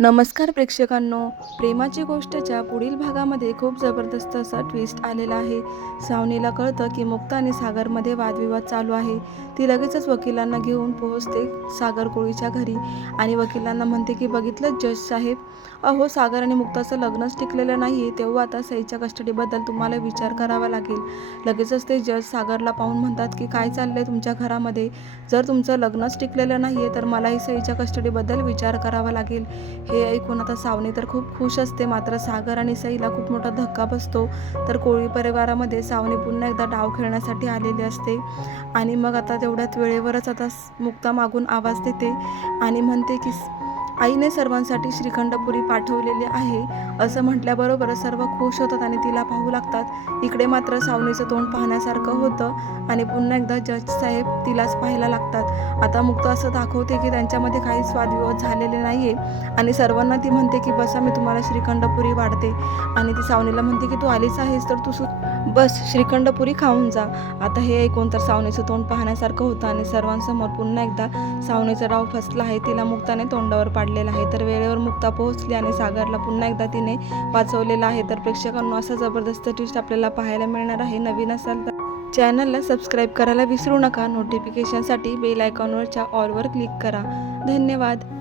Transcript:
नमस्कार प्रेक्षकांनो. प्रेमाची गोष्टच्या पुढील भागामध्ये खूप जबरदस्त असा ट्विस्ट आलेला आहे. सावनीला कळतं की मुक्ता आणि सागरमध्ये वादविवाद चालू आहे. ती लगेचच वकिलांना घेऊन पोहोचते सागर कोळीच्या घरी आणि वकिलांना म्हणते की बघितलं जज साहेब अहो सागर आणि मुक्ताचं लग्नच टिकलेलं नाही आहे तेव्हा आता सईच्या कस्टडीबद्दल तुम्हाला विचार करावा लागेल. लगेचच ते जज सागरला पाहून म्हणतात की काय चाललंय तुमच्या घरामध्ये? जर तुमचं लग्नच टिकलेलं नाही आहे तर मलाही सईच्या कस्टडीबद्दल विचार करावा लागेल. हे ऐकून आता सावनी तर खूप खुश असते. मात्र सागर आणि सईला खूप मोठा धक्का बसतो. तर कोळी परिवारामध्ये सावनी पुन्हा एकदा डाव खेळण्यासाठी आलेली असते. आणि मग आता तेवढ्यात वेळेवरच आता स- मुक्ता मागून आवाज देते आणि म्हणते की आईने सर्वांसाठी श्रीखंडपुरी पाठवलेली आहे असं म्हटल्याबरोबर सर्व खुश होतात आणि तिला पाहू लागतात. इकडे मात्र सावनीचं तोंड पाहण्यासारखं होतं आणि पुन्हा एकदा जज साहेब तिलाच पाहायला लागतात. आता मुक्त असं दाखवते की त्यांच्यामध्ये काही स्वादविवाद झालेले नाही आहे आणि सर्वांना ती म्हणते की बसा मी तुम्हाला श्रीखंडपुरी वाढते. आणि ती सावनीला म्हणते की तू आलीच आहेस तर तू सु बस श्रीखंडपुरी खाऊन जा. आता हे ऐकून तर सावनेचं तोंड पाहण्यासारखं होतं आणि सर्वांसमोर पुन्हा एकदा सावनेचा डाव फसला आहे. तिला मुक्ताने तोंडावर पाडलेला आहे. तर वेळेवर मुक्ता पोहोचली आणि सागरला पुन्हा एकदा तिने वाचवलेलं आहे. तर प्रेक्षकांना असा जबरदस्त ट्विस्ट आपल्याला पाहायला मिळणार आहे. नवीन असाल तर चॅनलला सबस्क्राईब करायला विसरू नका. नोटिफिकेशनसाठी बेल आयकॉनवरच्या ऑलवर क्लिक करा. धन्यवाद.